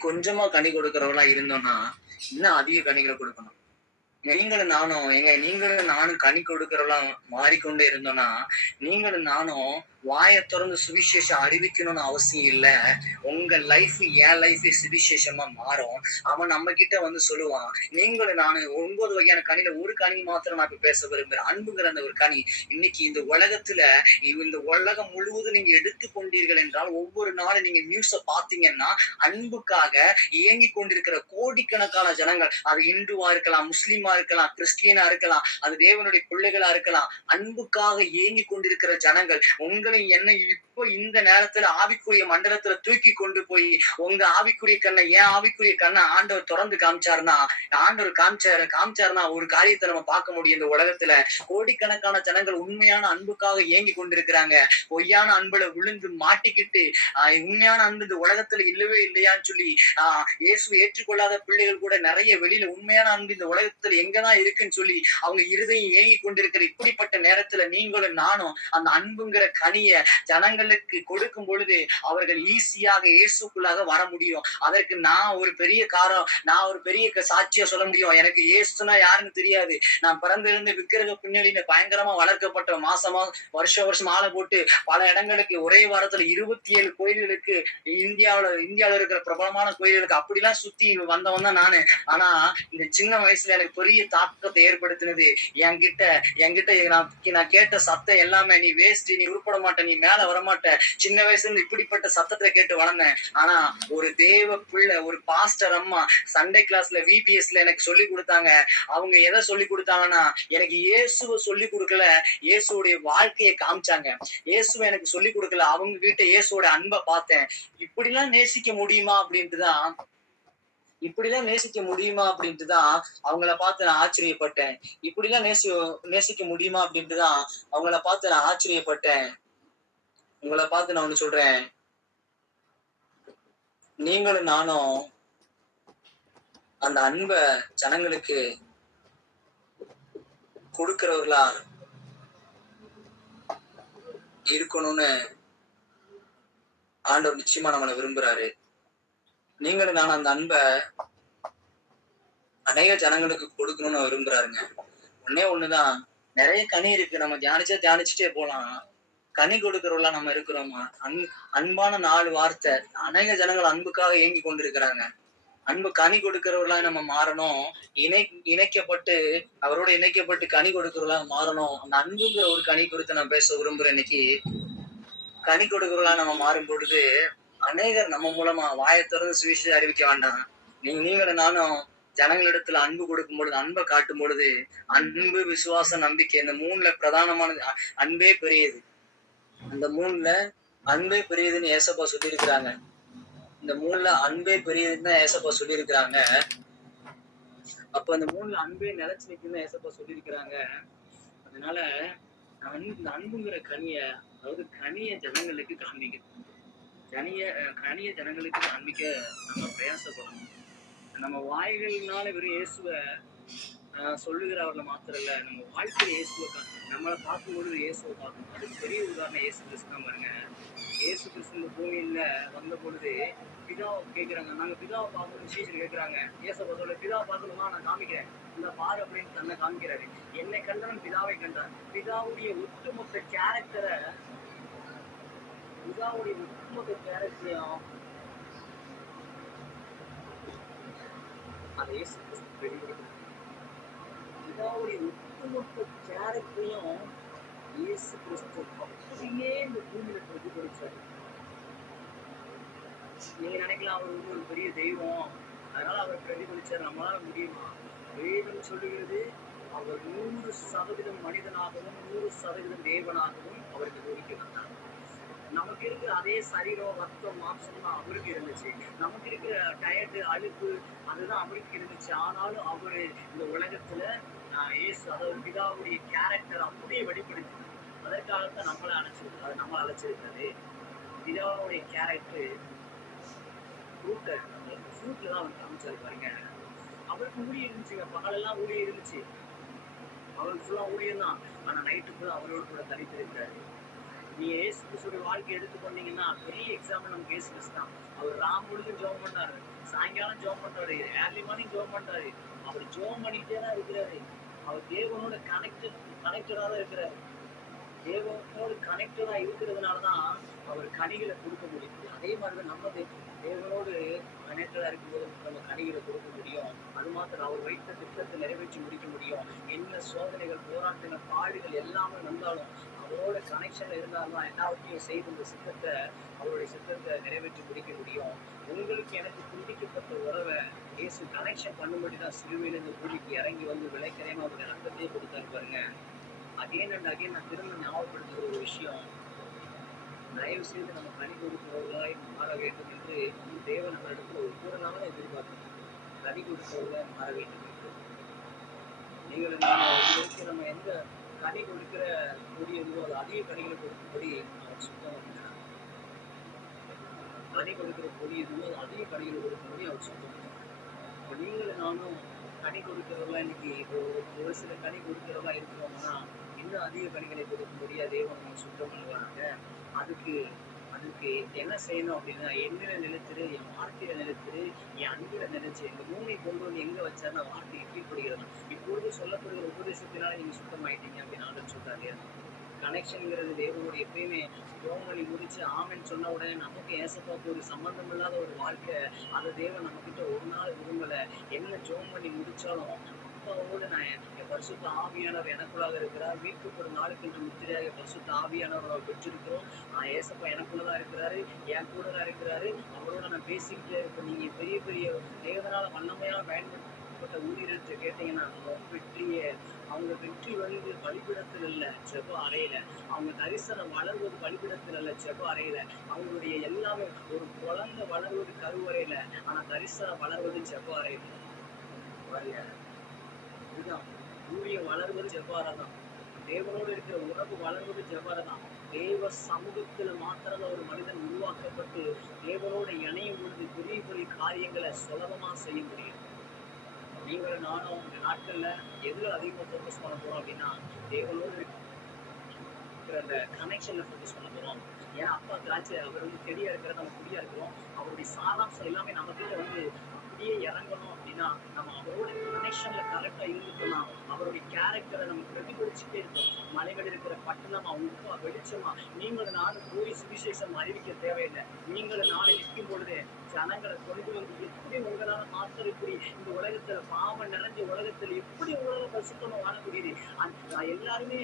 கொஞ்சமா கனி கொடுக்கிறவளா இருந்தோம்னா இன்னும் அதிக கனிகளை கொடுக்கணும். நீங்களும் நானும் கனி கொடுக்கிறவளா மாறிக்கொண்டே இருந்தோம்னா, நீங்களும் நானும் வாயை திறந்து சுவிசேஷம் அறிவிக்கணும்னு அவசியம் இல்ல. உங்க லைஃப் என் லைஃப் சுவிசேஷமா மாறும். அவன் நம்ம கிட்ட வந்து சொல்லுவான், நீங்களும் நானும் 9 வகையான கனியில ஒரு கனி மாத்திரம் நான் இப்ப பேச விரும்புறேன். அன்புங்கிற அந்த ஒரு கனி. இன்னைக்கு இந்த உலகத்துல, இந்த உலகம் முழுவதும் நீங்க எடுத்துக்கொண்டீர்கள் என்றால், ஒவ்வொரு நாளும் நீங்க நியூஸ பாத்தீங்கன்னா, அன்புக்காக இயங்கி கொண்டிருக்கிற கோடிக்கணக்கான ஜனங்கள், அது இந்துவா இருக்கலாம், முஸ்லிமா இருக்கலாம், கிறிஸ்டியனா இருக்கலாம், அது தேவனுடைய பிள்ளைகளா இருக்கலாம், அன்புக்காக இயங்கி கொண்டிருக்கிற ஜனங்கள் உங்களை என்ன இப்போ இந்த நேரத்துல ஆவிக்குரிய மண்டலத்துல தூக்கி கொண்டு போய் உங்க ஆவிக்குரிய கண்ணை, ஏன் ஆவிக்குரிய கண்ணை ஆண்டவர் திறந்து காமிச்சாருன்னா ஒரு காரியத்தை நம்ம பார்க்க முடியும். இந்த உலகத்துல கோடிக்கணக்கான ஜனங்கள் உண்மையான அன்புக்காக இயங்கி கொண்டிருக்கிறாங்க. பொய்யான அன்புல விழுந்து மாட்டிக்கிட்டு உண்மையான அன்பு இந்த உலகத்துல இல்லவே இல்லையான்னு சொல்லி இயேசு ஏற்றுக்கொள்ளாத பிள்ளைகள் கூட நிறைய வெளியில உண்மையான அன்பு இந்த உலகத்துல எங்கதான் இருக்குன்னு சொல்லி அவங்க இருதயம் ஏங்கி கொண்டிருக்கிற இப்படிப்பட்ட நேரத்துல நீங்களும் நானும் அந்த அன்புங்கிற கனிய ஜனங்களுக்கு கொடுக்கும் பொழுது அவர்கள் ஈஸியாக இயேசுக்குள்ளாக வர முடியும். அதற்கு நான் ஒரு பெரிய சாட்சியா சொல்ல முடியும். எனக்கு இயேசுனா யாருன்னு தெரியாது. நான் பிறந்திருந்து விக்கிரக பின்னணியில பயங்கரமா வளர்க்கப்பட்ட வருஷம் ஆளை போட்டு பல இடங்களுக்கு ஒரே வாரத்துல 27 கோயில்களுக்கு இந்தியாவில இருக்கிற பிரபலமான கோயில்களுக்கு அப்படிலாம் சுத்தி வந்தவன் தான் நானு. ஆனா இந்த சின்ன வயசுல எனக்கு பெரிய தாக்கத்தை ஏற்படுத்தினது என்கிட்ட நான் கேட்ட சத்தம் எல்லாமே, நீ வேஸ்ட், நீ உருப்பட மாட்ட, நீ மேல வரமாட்ட. சின்ன வயசுல இருந்து இப்படிப்பட்ட சத்தத்தை கேட்டு வளர்ந்தேன். ஆனா ஒரு தேவ பிள்ளை, ஒரு பாஸ்டர் அம்மா சண்டே கிளாஸ்ல VBSல எனக்கு சொல்லி கொடுத்தாங்க. அவங்க எதை சொல்லி கொடுத்தாங்கன்னா, எனக்கு இயேசுவை சொல்லி கொடுக்கல, இயேசுடைய வாழ்க்கையை காமிச்சாங்க. இயேசுவை எனக்கு சொல்லி கொடுக்கல, அவங்க கிட்ட இயேசுவோட அன்பை பார்த்தேன். இப்படிலாம் நேசிக்க முடியுமா அப்படின்ட்டுதான் அவங்கள பார்த்து நான் ஆச்சரியப்பட்டேன். இப்படிலாம் நேசிக்க முடியுமா அப்படின்ட்டுதான் அவங்கள பார்த்து நான் ஆச்சரியப்பட்டேன். உங்களை பார்த்து நான் ஒண்ணு சொல்றேன், நீங்களும் நானும் அந்த அன்பை ஜனங்களுக்கு கொடுக்கிறவர்களா இருக்கணும்னு ஆண்டவர் நிச்சயமா நம்மளை விரும்புறாரு. நீங்களும் நானும் அந்த அன்பை அநேக ஜனங்களுக்கு கொடுக்கணும்னு விரும்புறாருங்க. ஒண்ணுதான், நிறைய கனி இருக்கு, நம்ம தியானிச்சுட்டே போலாம். கனி கொடுக்கிறவங்களா நம்ம இருக்கிறோமா? அன்பான 4 வார்த்தை. அநேக ஜனங்கள் அன்புக்காக ஏங்கி கொண்டிருக்கிறாங்க. அன்பு கனி கொடுக்கிறவர்களா நம்ம மாறணும். அவரோட இணைக்கப்பட்டு கனி கொடுக்கிறவர்களா மாறணும். அந்த அன்புங்கிற ஒரு கனி குறித்து நான் பேச விரும்புறேன். இன்னைக்கு கனி கொடுக்கிறவர்களா நம்ம மாறும் பொழுது அநேகர் நம்ம மூலமா வாயை திறந்து சுவிசேஷம் அறிவிக்க வேண்டாம். நீங்களும் நானும் ஜனங்களிடத்துல அன்பு கொடுக்கும் பொழுது, அன்பை காட்டும் பொழுது, அன்பு, விசுவாசம், நம்பிக்கை, இந்த 3ல பிரதானமானது அன்பே பெரியது. அந்த 3ல அன்பே பெரியதுன்னு ஏசப்பா சொல்லியிருக்கிறாங்க. இந்த 3ல அன்பே பெரியதுன்னு தான் ஏசப்பா சொல்லியிருக்கிறாங்க. அப்ப அந்த 3ல அன்பே நிலைச்சு நிற்குன்னு ஏசப்பா சொல்லியிருக்கிறாங்க. அதனால இந்த அன்புங்கிற அதாவது கனிய ஜனங்களுக்கு காண்பிக்க நம்ம பிரயாசப்படணும். நம்ம வாய்களினால வெறும் இயேசுவை சொல்லுகிறவர்களை மாத்திரம் இல்ல, நம்ம வாழ்க்கையில இயேசுவை நம்மளை பார்க்கும்பொழுது இயேசுவை பார்க்கணும். அதுக்கு பெரிய உதாரணம் இயேசு கிறிஸ்து தான் பாருங்க. இயேசு கிறிஸ்து இந்த பூமியில வந்த பொழுது பிதாவை கேட்கிறாங்க, நாங்க பிதாவை பார்க்கணும் சீசர் கேட்கிறாங்க. இயேசுவை சொல்ல, பிதாவை பார்க்கணுமா, நான் காமிக்கிறேன், இந்த பாரு அப்படின்னு தன்னை காமிக்கிறாரு. என்னை கண்டவன் பிதாவை கண்டார். பிதாவுடைய ஒட்டுமொத்த கேரக்டரையும் அதை இயேசு கிறிஸ்து பிதாவுடைய ஒட்டுமொத்த கேரக்டரையும் இயேசு கிறிஸ்து அப்படியே இந்த பூமியில பிரதிபலிச்சாரு. நீங்க நினைக்கலாம் அவர் வந்து ஒரு பெரிய தெய்வம், அதனால அவர் பிரதிபலிச்சார், நம்மளால முடியுமா? வேதம் சொல்லுகிறது அவர் 100% மனிதனாகவும் 100% தேவனாகவும் அவருக்கு பூமிக்கு வந்தார். நமக்கு இருக்கிற அதே சரீரம், ரத்தம், மாம்சம் தான் அவருக்கு இருந்துச்சு. நமக்கு இருக்கிற டயர்டு, அலுப்பு அதுதான் அவருக்கு இருந்துச்சு. ஆனாலும் அவரு இந்த உலகத்துல இயேசு அதாவது பிதாவுடைய கேரக்டர் அப்படியே வெளிப்படுத்தி அதற்காகத்தான் நம்மளை அழைச்சிருக்காரு. பிதாவுடைய கேரக்டர் ஃப்ரூட்ல தான் அவர் காமிச்சாரு பாருங்க. அவருக்கு ஊழியம் இருந்துச்சுங்க, பகலெல்லாம் ஊழியம் இருந்துச்சு, அவருக்கு ஃபுல்லா ஊழியம் தான். ஆனா நைட்டு ஃபுல்லா அவரோடு கூட தனித்து இருக்கிறாரு. நீங்க இயேசு கிறிஸ்துவோட வாழ்க்கையை எடுத்துக்கொண்டீங்கன்னா பெரிய எக்ஸாம்பிள் நமக்கு இயேசு கிறிஸ்து தான். அவர் ராம் முழுதும் ஜெபம் பண்ணாரு, சாயங்காலம் ஜெபம் பண்றாரு, ஏர்லி மார்னிங் ஜெபம் பண்றாரு. அவர் ஜெபம் பண்ணிட்டே தான் இருக்கிறாரு. அவர் தேவனோட கனெக்டடா தான் இருக்கிறாரு. தேவனோடு கனெக்டடா இருக்கிறதுனாலதான் அவர் கனிகளை கொடுக்க முடியும். அதே மாதிரிதான் நம்ம தேவனோடு கனெக்டடா இருக்கும்போது நம்ம கனிகளை கொடுக்க முடியும். அது மாத்திரம் அவர் வைத்த திட்டத்தை நிறைவேற்றி முடிக்க முடியும். என்ன சோதனைகள், போராட்டங்கள், பாடுகள் எல்லாமே வந்தாலும் அவரோட கனெக்ஷன்ல இருந்தால்தான் எல்லாவற்றையும் செய்து இந்த அவருடைய சித்தத்தை நிறைவேற்றி முடிக்க முடியும். உங்களுக்கு எனக்கு துண்டிக்கப்பட்ட உறவை இயேசு கனெக்ஷன் பண்ணும்படிதான் சிலுவையில இந்த பூமிக்கு இறங்கி வந்து விலைக்கரையமா அவருடைய ரத்தத்தையே கொடுத்தாரு பாருங்க. அகைன் அண்ட் அகைன் நான் திரும்ப ஞாபகப்படுத்துற ஒரு விஷயம், தயவு செய்து நம்ம கனி கொடுக்கிறவர்களாய் மாற வேண்டும் என்று தேவன் நம்ம இடத்துல ஒவ்வொரு நாளும் எதிர்பார்க்கணும். கனி கொடுக்கிறவர்களாய் மாற வேண்டும் என்று நீங்கள் நம்ம எந்த கனி கொடுக்கிற கொடி எதுவோ அது அதிக கனிகளை கொடுக்கும்படி அவர் சுத்தம் பண்ணார். கனி கொடுக்கிற கொடி எதுவோ அது அதிக கனிகளை கொடுக்கும்படி அவர் சுத்தம் பண்ணார். இப்போ நீங்களும் நானும் கனி கொடுக்கிறவர்களா இன்னைக்கு இப்போ ஒரு சில கனி கொடுக்கிறவர்களா இருக்கிறோம்னா இன்னும் அதிக கனிகளை கொடுக்கும்படியா தேவன் நம்ம சுத்தம் பண்ணுவாங்க. அதுக்கு என்ன செய்யணும் அப்படின்னா, என்னில நிலைத்திரு, என் வார்த்தையில நிலைத்திரு, என் அன்பில நிலைச்சு, இந்த பூமி கொண்டு வந்து எங்க வச்சாருன்னா வார்த்தையை கீழ்ப்படுகிறது. இப்பொழுது சொல்லப்படுகிற உபதேசத்தினால நீங்க சுத்தமாயிட்டீங்க அப்படின்னு ஆண்டவர் சொல்றாரு. கனெக்ஷன்ங்கிறது தேவனுடைய எப்பயுமே ஜெபம் பண்ணி முடிச்சு ஆமென்னு சொன்ன உடனே நமக்கு ஏசப்பாக்கு ஒரு சம்பந்தம் இல்லாத ஒரு வாழ்க்கை அதை தேவன் நம்ம கிட்ட ஒரு நாள் விரும்பல. என்ன ஜெபம் பண்ணி முடிச்சாலும் அப்பாவோடு நான் என் பரிசுத்த ஆவியானவர் எனக்குள்ளாக இருக்கிறார், மீட்கப்படும் நாளுக்கு என்று முத்திரையாக பரிசுத்த ஆவியானவர் பெற்றிருக்கிறோம். ஏசப்பா எனக்குள்ளதான் இருக்கிறாரு, என் கூட தான் இருக்கிறாரு, அவரோட நான் பேசிக்கிட்டே இருப்பேன். நீங்க பெரிய பெரிய தேவனால வல்லமையா பயன்படுத்தப்பட்ட ஊழியர்கிட்ட கேட்டீங்கன்னா அவங்க வெற்றி வந்து பலிபிடத்தில் இல்ல, ஜெப அறையில. அவங்க தரிசனம் வளர்வது பலிபிடத்தில் அல்ல, ஜெப அறையில. அவங்களுடைய எல்லாமே ஒரு குழந்தை வளர்வது கருவறையில, ஆனா தரிசனம் வளர்வது ஜெப அறையில. இதுதான் ஊழியம் வளர்வது ஜெபாரதான். தேவனோடு இருக்கிற உறவு வளர்வது ஜெபாரதான். தேவ சமூகத்துல மாத்திரம் ஒரு மனிதன் உருவாக்கப்பட்டு தேவனோட இணையும் பொழுது பெரிய பெரிய காரியங்களை சுலபமா செய்ய முடியும். நீங்களும் நானும் இந்த நாட்கள்ல எதுல அதிகமா போக்கஸ் பண்ண போறோம் அப்படின்னா, தேவனோடு இருக்கிற அந்த கனெக்ஷன்ல போக்கஸ் பண்ண போறோம். ஏன்னா அப்பா திராட்சை அவர் வந்து செடியா இருக்கிறத நம்ம குடியா இருக்கிறோம். அவருடைய சாராம்சம் எல்லாமே நம்ம கிட்ட வந்து அப்படியே இறங்கணும் அப்படின்னா நம்ம அவரோட கனெக்ஷன்ல கரெக்டா இருந்துட்டோம்னா அவருடைய கேரக்டரை நம்ம பிரதிபலிச்சுட்டே இருக்கோம். மலைகள் இருக்கிற பட்டணமா உப்பா வெளிச்சமா நீங்களும் நானும் போய் சுவிசேஷம் அறிவிக்க தேவையில்லை. நீங்களும் நாளை நிற்கும் பொழுது ஜனங்களை கொண்டு வந்து எப்படி உங்களால மாத்திரம் இப்படி இந்த உலகத்துல பாவம் நிறைஞ்ச உலகத்துல எப்படி உங்களால பரிசுத்தமா வாழ முடியுது? எல்லாருமே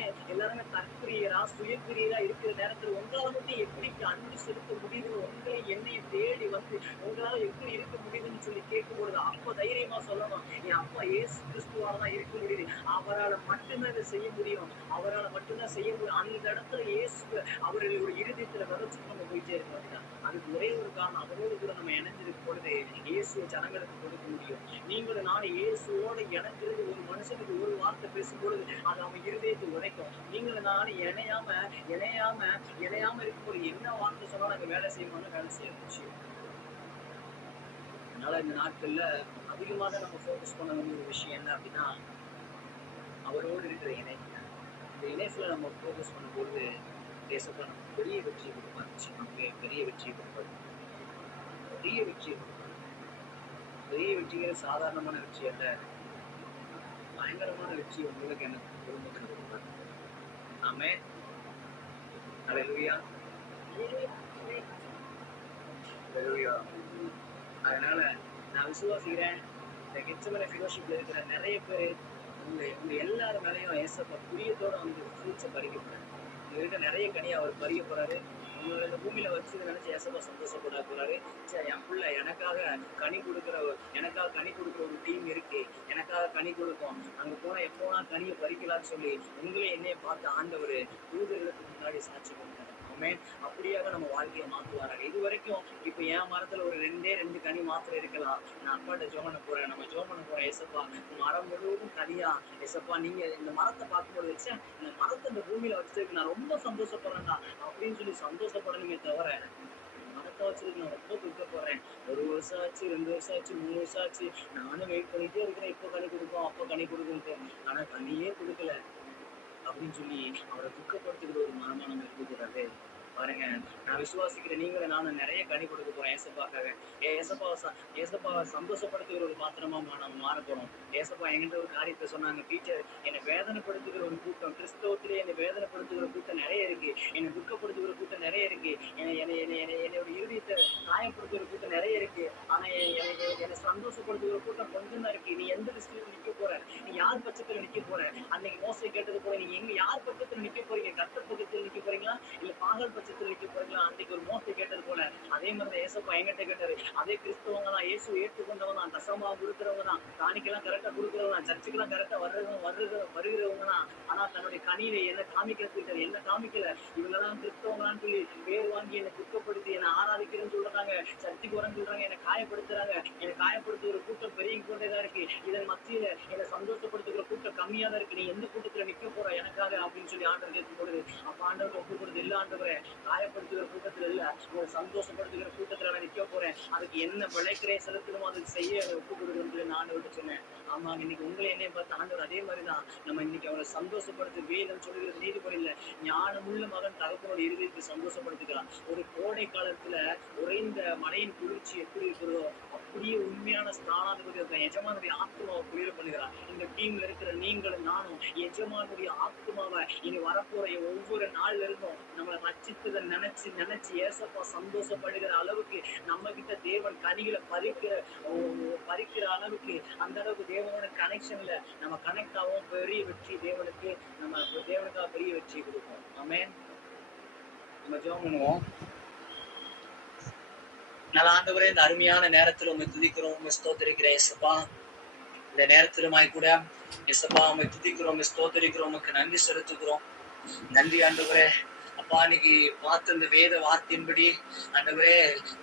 தற்கிரியரா சுயக்கிரியரா இருக்கிற நேரத்துல உங்களால மட்டும் எப்படி அன்பு செலுத்த முடியுதுன்னு உங்களை என்னையும் தேடி வந்து உங்களால எப்படி இருக்க முடியுதுன்னு சொல்லி கேட்கும் பொழுது அப்ப தைரியமா சொல்லணும், என் அப்பா இயேசு கிறிஸ்துவாலதான் இருக்க முடியுது, அவரால் மட்டும்தான் இதை செய்ய முடியும், அவரால் மட்டும்தான் செய்ய முடியும். அந்த இடத்துல இயேசு அவர்களுடைய இருதயத்துல விதைச்சு நம்ம போயிட்டே இருக்கோம். அதுக்கு ஒரே ஒரு காரணம், அவரோடு கூட நம்ம இணைஞ்சிருக்கும் பொழுது இயேசுவை ஜனங்களுக்கு கொடுக்க முடியும். நீங்களும் நானும் இயேசுவோட இணைஞ்சிருந்து ஒரு மனுஷனுக்கு ஒரு வார்த்தை பேசும்பொழுது அது அவன் இருதயத்தை உடைக்கும். நீங்களும் நானும் இணையாம இருக்கும்போது என்ன வார்த்தை சொன்னா நாங்க வேலை செய்யணும்னு வேலை செய்ய முடியும். அதனால இந்த நாட்கள்ல அதிகமாக நம்ம ஃபோக்கஸ் பண்ண வேண்டிய ஒரு விஷயம் என்ன அப்படின்னா, அவரோடு இருக்கிற இணைப்பு. இந்த இணைப்புல நம்ம ஃபோக்கஸ் பண்ணும்போது தேசப்பா நமக்கு பெரிய வெற்றி கொடுப்பாரு. நமக்கு பெரிய வெற்றி கொடுப்பாரு. பெரிய வெற்றிகள் சாதாரணமான வெற்றி அல்ல, பயங்கரமான வெற்றி உங்களுக்கு எனக்கு குடும்பத்தில் கொடுப்பாரு. ஆமென். ஹல்லேலூயா. ஹல்லேலூயா. அதனால நான் விசுவாசிக்கிறேன், இந்த கெட்சமனே ஃபெலோஷிப்ல இருக்கிற நிறைய பேர் உங்க எல்லாரும் மேலேயும் ஏசப்பா புரியத்தோட வந்து ஃப்ரூட்ஸை பறிக்க போறேன். உங்ககிட்ட நிறைய கனி அவர் பறிக்க போறாரு. உங்களை இந்த பூமியில வச்சு நினைச்சு ஏசப்பா சந்தோஷப்பட போறாரு. சரி, என் புள்ள எனக்காக கனி கொடுக்குற ஒரு டீம் இருக்கு, எனக்காக கனி கொடுக்கும், அங்க போனா எப்போனா கனியை பறிக்கலாம்னு சொல்லி உங்களே என்னைய பார்த்து ஆண்டவர் தூதர்களுக்கு முன்னாடி சாட்சி கொடுத்தாரு. ஆமென். அப்படியாக நம்ம வாழ்க்கையை மாற்றுவாராங்க. இது வரைக்கும் இப்ப என் மரத்துல ஒரு 2 கனி மாத்திரம் இருக்கலாம். நான் அப்பாட்ட ஜெபம் பண்ண போறேன், நம்ம ஜெபம் பண்ண போறோம். ஏசப்பா, மரம் முழுவதும் கனியா, ஏசப்பா நீங்க இந்த மரத்தை பார்க்கும்போது வச்சு இந்த மரத்தை இந்த பூமியில வச்சிருக்கு நான் ரொம்ப சந்தோஷப்படுறேன்டா அப்படின்னு சொல்லி சந்தோஷப்படணுமே தவிர, மரத்தை வச்சிருக்கு நான் ரொம்ப துக்கப்படுறேன், 1 வருஷம் ஆச்சு, 2 வருஷம் ஆச்சு, 3 வருஷம் ஆச்சு, நானும் வெயிட் பண்ணிட்டே இருக்கிறேன், இப்போ கனி கொடுக்கும் அப்போ கனி கொடுக்கும்ட்டு, ஆனா கனியே கொடுக்கல அப்படின்னு சொல்லி அவரை துக்கப்படுத்துகிற ஒரு மனமா நம்ம இருக்கக்கூடாது. பாருங்க, நான் விசுவாசிக்கிறேன் நீங்களும் நானும் நிறைய கனி கொடுக்க போறோம் ஏசப்பாக்காக. ஏசப்பாவை சந்தோஷப்படுத்துகிற ஒரு பாத்திரமா நம்ம மாற போறோம். ஏசப்பா என்கிட்ட ஒரு காரியத்தை சொன்னாங்க, டீச்சர் என்னை வேதனைப்படுத்துகிற ஒரு கூட்டம், கிறிஸ்தவத்திலே என்னை வேதனைப்படுத்துகிற கூட்டம் நிறைய இருக்கு, என்னை துக்கப்படுத்துகிற கூட்டம் நிறைய இருக்கு, என்னோட இருதயத்தை காயப்படுத்துகிற கூட்டம் நிறைய இருக்கு, ஆனா என்னை சந்தோஷப்படுத்துகிற கூட்டம் கொஞ்சம் தான் இருக்கு. நீ எந்த டிஸ்ட்ரிக்ட்ல நிக்க போற, நீ யார் பட்சத்துல நிக்க போற? அன்னைக்கு மோசை கேட்டது போல நீங்க எங்க யார் பக்கத்துல நிக்க போறீங்க? கர்த்தர் பக்கத்துல நிக்க போறீங்களா இல்ல பாகல் பட்சத்துல நிக்க போறீங்களா? அன்னைக்கு ஒரு மோசை கேட்டது போல அதே மாதிரி ஏசப்பா என்கிட்ட கேட்டாரு. அதே கிறிஸ்தவங்க தான், இயேசு ஏற்றுக்கொண்டவங்க தான், தசமா கொடுக்கிறவங்க தான், காணிக்கெல்லாம் கரெக்டா கொடுக்கிறவங்க தான், சர்ச்சுக்கெல்லாம் கரெக்டா வருகிறவங்க தான், ஆனா தன்னுடைய கனியில என்ன காமிக்கிறதுக்கு என்ன காமிக்கல. இவங்கதான் கிறிஸ்தவங்களான்னு சொல்லி பேர் வாங்கி என்னை குற்றப்படுத்தி என்னை ஆராதிக்கிறேன்னு சொல்றாங்க, சர்ச்சுக்கு வரேன்னு சொல்றாங்க, என்னை காயப்படுத்துறாங்க. என்னை காயப்படுத்துகிற கூட்டம் பெரிய கொண்டேதான் இருக்கு. இதன் மத்தியில என்னை சந்தோஷப்படுத்துகிற கூட்டம் கம்மியா தான் இருக்கு. நீ எந்த கூட்டத்துல நிக்க போற எனக்காக அப்படின்னு சொல்லி ஆண்டவர் கேட்கும் பொழுது, அப்ப ஆண்டவர் ஒப்பு கொடுத்து, இல்ல ஆண்டவரே, காயப்படுத்துகிற கூட்டத்துல இல்ல, ஒரு சந்தோஷப்படுத்துகிற கூட்டத்துல நான் நிக்க போறேன், அதுக்கு என்ன விளைக்கிறே செலுத்தணுமோ அதுக்கு செய்ய ஒப்பு கொடுக்குறது நான் ஆண்டவர்கிட்ட சொன்னேன். ஆமா, இன்னைக்கு உங்களை என்னைய பார்த்து ஆண்டவர் அதே மாதிரிதான் நம்ம இன்னைக்கு அவரை சந்தோஷப்படுத்த வேதம் சொல்லுகிறது நீதிபதியில, ஞானமுள்ள மகன் தகப்பனோட இருதயத்தை சந்தோஷப்படுத்துகிறான். ஒரு கோடை காலத்துல உறைந்த மழையின் குளிர்ச்சி எப்படி இருக்கிறதோ அப்படியே உண்மையான ஸ்தானாதிபதி எஜமானுடைய ஆத்மாவை குளிர பண்ணுகிறார். இந்த டீம்ல இருக்கிற நீங்களும் நானும் எஜமானுடைய ஆத்மாவை இனி வரப்போற ஒவ்வொரு நாள்ல இருந்தும் நம்மளை ரட்சித்ததை நினைச்சு ஏசப்பா சந்தோஷப்படுகிற அளவுக்கு நம்ம கிட்ட தேவன் கனிகளை பறிக்கிற அளவுக்கு, அந்த அளவுக்கு தேவனோட கனெக்ஷன்ல நம்ம கனெக்ட் ஆகும். பெரிய வெற்றி தேவனுக்காக பெரிய வெற்றி கொடுப்போம். ஆமென். நம்ம ஜெபம் பண்ணுவோம். நல்ல ஆண்டவரே, இந்த அருமையான நேரத்துல உண்மை துதிக்கிறோம், உண்மை ஸ்தோத்திரிக்கிறேன் ஏசப்பா. இந்த நேரத்திலுமாய் கூட ஏசப்பா உண்மை துதிக்கிறோம், உண்மை ஸ்தோத்திரிக்கிறோம், உமக்கு நன்றி செலுத்துகிறோம். நன்றி ஆண்டவரே. அப்பா, இன்னைக்கு பார்த்த இந்த வேத வார்த்தையின்படி ஆண்டவரே,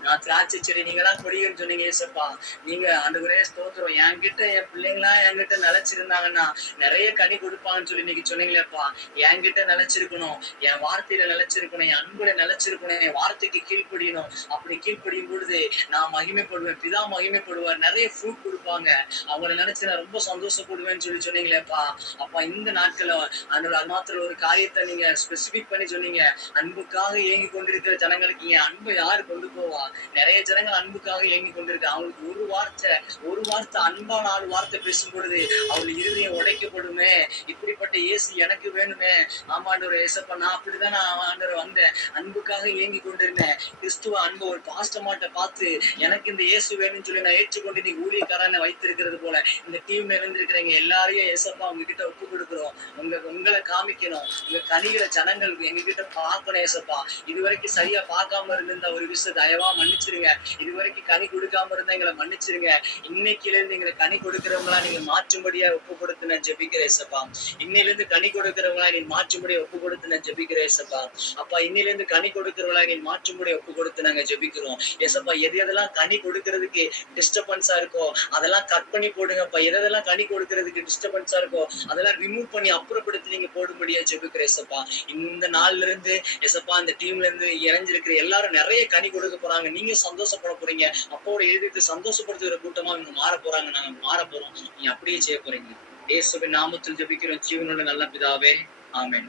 நான் திராட்சை செடி, நீங்க தான் கொடிகள்னு சொன்னீங்க ஏசப்பா. நீங்க ஆண்டவரே ஸ்தோத்திரம், என்கிட்ட என் பிள்ளைங்களா என்கிட்ட நிலைச்சிருந்தாங்கன்னா நிறைய கனி கொடுப்பாங்கன்னு சொல்லி இன்னைக்கு சொன்னீங்களேப்பா. என்கிட்ட நிலைச்சிருக்கணும், என் வார்த்தையில நிலைச்சிருக்கணும், என் அன்புல நிலைச்சிருக்கணும், என் வார்த்தைக்கு கீழ்ப்படியணும். அப்படி கீழ்ப்படியும் பொழுது நான் மகிமைப்படுவேன், பிதா மகிமைப்படுவார், நிறைய ஃப்ரூட் கொடுப்பாங்க, அவங்களை நினைச்சு நான் ரொம்ப சந்தோஷப்படுவேன்னு சொல்லி சொன்னீங்களேப்பா. அப்பா, இந்த நாட்கள்ல ஆண்டவர் அது மாத்திரம் ஒரு காரியத்தை நீங்க ஸ்பெசிபிக் பண்ணி சொன்னீங்க. அன்புக்காக ஏங்கி கொண்டிருக்கிற ஜனங்களுக்கு என் அன்பை யாரு கொண்டு போவா? நிறைய ஜனங்கள் அன்புக்காக ஏங்கி கொண்டிருக்க, அவங்களுக்கு ஒரு வார்த்தை அன்பா 4 வார்த்தை பேசும் பொழுது அவங்களுக்கு இருதயம் உடைக்கப்படுமே. இப்படிப்பட்ட இயேசு எனக்கு வேணுமே. ஆமாண்டவர் ஏசப்பா, நான் அப்படிதான் ஆண்டவர் வந்தேன், அன்புக்காக ஏங்கி கொண்டிருந்தேன். கிறிஸ்துவ அன்பு ஒரு பாஸ்டமாட்ட பார்த்து எனக்கு இந்த இயேசு வேணும்னு சொல்லி நான் ஏற்றுக்கொண்டு நீ ஊழியக்காரனை வைத்திருக்கிறது போல இந்த டீம்ல இருந்திருக்கிறீங்க எல்லாரையும் ஏசப்பா உங்ககிட்ட ஒப்பு கொடுக்குறோம். உங்களை காமிக்கணும், உங்க கனிகளை ஜனங்களுக்கு எங்ககிட்ட பார்க்கணும் ஏசப்பா. இதுவரைக்கும் சரியா பார்க்காம இருந்த ஒரு விஷயம் தயவா மன்னிச்சிருங்க. இதுவரைக்கும் கனி கொடுக்காம இருந்தா எங்களை மன்னிச்சிருங்க. இன்னைக்குல இருந்து எங்களை கனி கொடுக்கிறவங்களா நீங்க மாற்றும்படியா ஒப்பு கொடுத்து நான் ஜெபிக்கிறேன் ஏசப்பா. இன்னையில இருந்து கனி கொடுக்கிறவங்களா நீ மாற்றும்படியா ஒப்பு கொடுத்து நான் ஜெபிக்கிறேன் ஏசப்பா. அப்பா, இன்னையில இருந்து கனி கொடுக்கிறவங்களா நீ மாற்றும்படியா ஒப்பு கொடுத்து நாங்க ஜெபிக்கிறோம் ஏசப்பா. எதெல்லாம் கனி கொடுக்கறதுக்கு டிஸ்டர்பன்ஸா இருக்கோ அதெல்லாம் கட் பண்ணி போடுங்கப்பா. எதெல்லாம் கனி கொடுக்கறதுக்கு டிஸ்டர்பன்ஸா இருக்கோ அதெல்லாம் ரிமூவ் பண்ணி அப்புறப்படுத்தி நீங்க போடும்படியா ஜெபிக்கிறேன் ஏசப்பா. இந்த நாள்ல இருந்து ஏசப்பா, இந்த டீம்ல இருந்து இணைஞ்சிருக்கிற எல்லாரும் நிறைய கனி கொடுக்க போறாங்க. நீங்க சந்தோஷப்பட போறீங்க. அப்போட எழுதிட்டு சந்தோஷப்படுத்துகிற கூட்டமா இவங்க மாற போறாங்க. நாங்க மாற போறோம். நீங்க அப்படியே செய்ய போறீங்க. இயேசுவின் நாமத்தில் ஜெபிக்கிறோம் ஜீவனுள்ள நல்ல பிதாவே, ஆமென்.